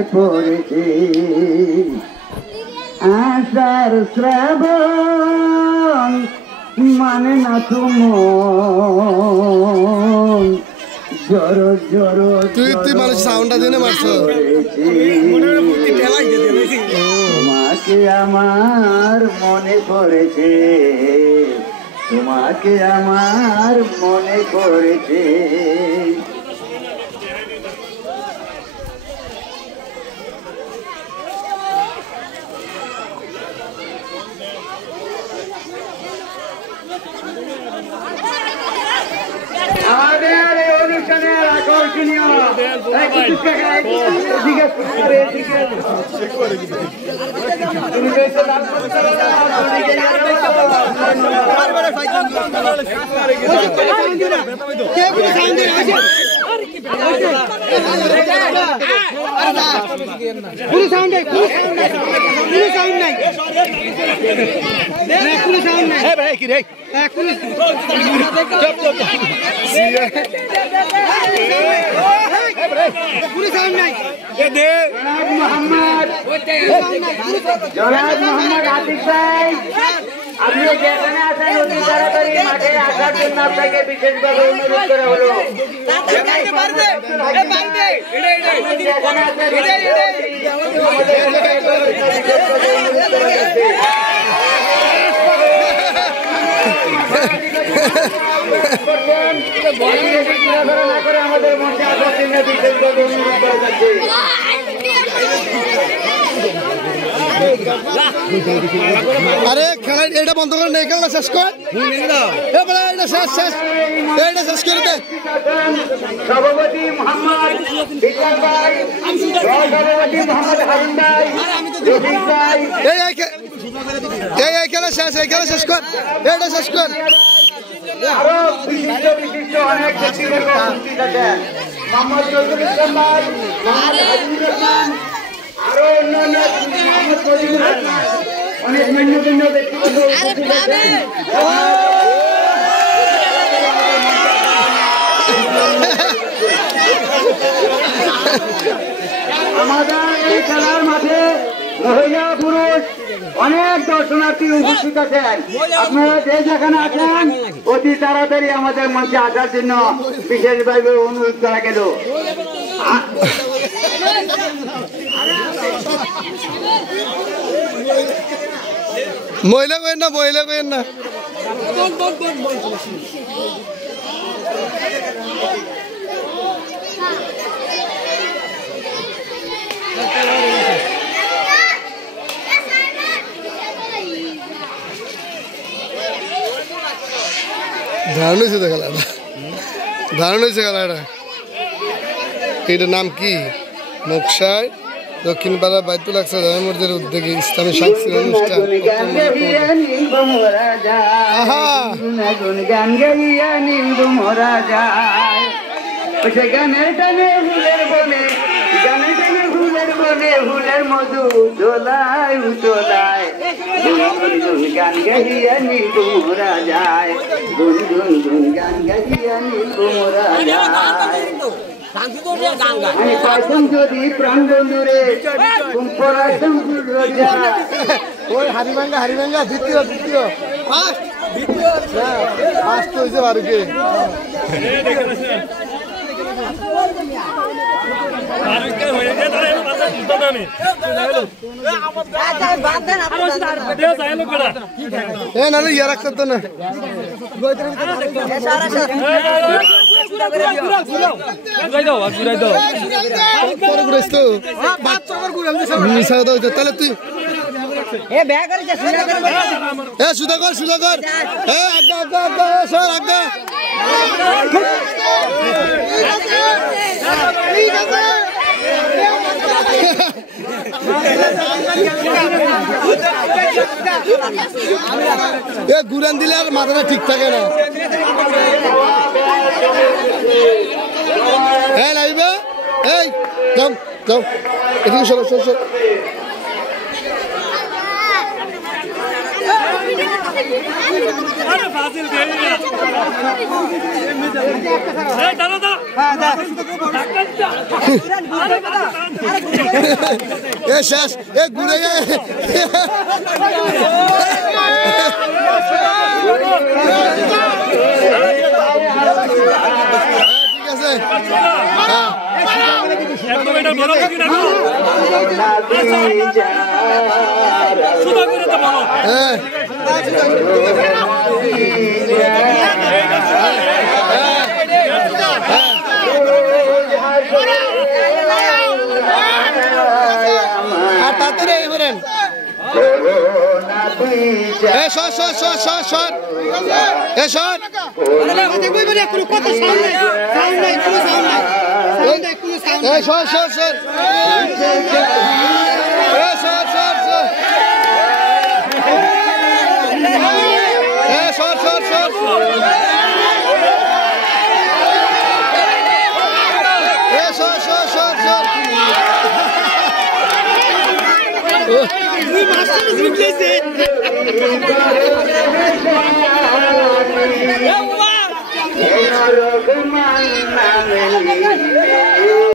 মনে পড়েছে আষাঢ় শ্রাবণ মানে না তুমন জড় জড় তুই মানুষ সাউন্ডটা দিয়ে মারছো তোমাকে আমার মনে পড়েছে তোমাকে আমার মনে পড়েছে আমাদের এই অনুষ্ঠানের আকর্ষণীয় মোহাম্মদ আতিক ভাই আপনি যেখানে আছেন অতি তাড়াতাড়ি মাঠে আসার জন্য আপনাকে বিশেষভাবে অনুরোধ করা হলো আমাদের মঞ্চে আসার জন্য বিশেষভাবে অনুরোধ করা যাচ্ছে আরে খেলা এটা বন্ধ করে নেই খেলা শেষ কর এটা শেষ শেষ এটা শেষ করে দে সভাপতি মোহাম্মদ বিকাশ ভাই সভাপতি মোহাম্মদ হারুন ভাই রফিক ভাই এই খেলা শেষ এই খেলা শেষ কর এটা শেষ কর আরো বিশিষ্ট বিশিষ্ট অনেক ব্যক্তিবর্গ উপস্থিত আছেন মোহাম্মদ নজরুল ইসলাম ভাই মোহাম্মদ হাবিবুর রহমান আরো অন্যান্য মোহাম্মদ ফজিলুর রহমান অনেক মান্যগণ্য ব্যক্তিবর্গ উপস্থিত আছেন আমাদের এই খেলার মাঠে মহিলা পুরুষ অনেক দর্শনার্থী উপস্থিত আছেন আপনারা যে যেখানে আছেন অতি তাড়াতাড়ি আমাদের মঞ্চে আসার জন্য বিশেষভাবে অনুরোধ করা গেল মহিলা করেন না মহিলা করেন না দারুণ হয়েছে তো খেলাটা দারুণ হয়েছে খেলাটা এটার নাম কি নকশায় দক্ষিণ পাড়া বাইতুল আকসা জামে মসজিদের উদ্যোগে ইসলামী সাংস্কৃতিক অনুষ্ঠান ফুলের মধু দোলায় উতলায় গুন গান গাইয়া নীল মোরা যায় গুন গান গাইয়া নীল মোরা যায় যদি প্রাণ বন্ধুরে ওই হারিভাঙ্গা দ্বিতীয় ফার্স্ট হয়েছে বারুকে নাহলে ইয়া রাখতে তো না তাহলে তুই সুধাকর আজ্ঞা ঘুরান দিলে আর মাথাটা ঠিক থাকে না হ্যাঁ লাইবে এই যাও যাও এদিকে সরো শেষ এ ঘুরে ঠিক আছে তাড়াতাড়ি এবারেন Hey,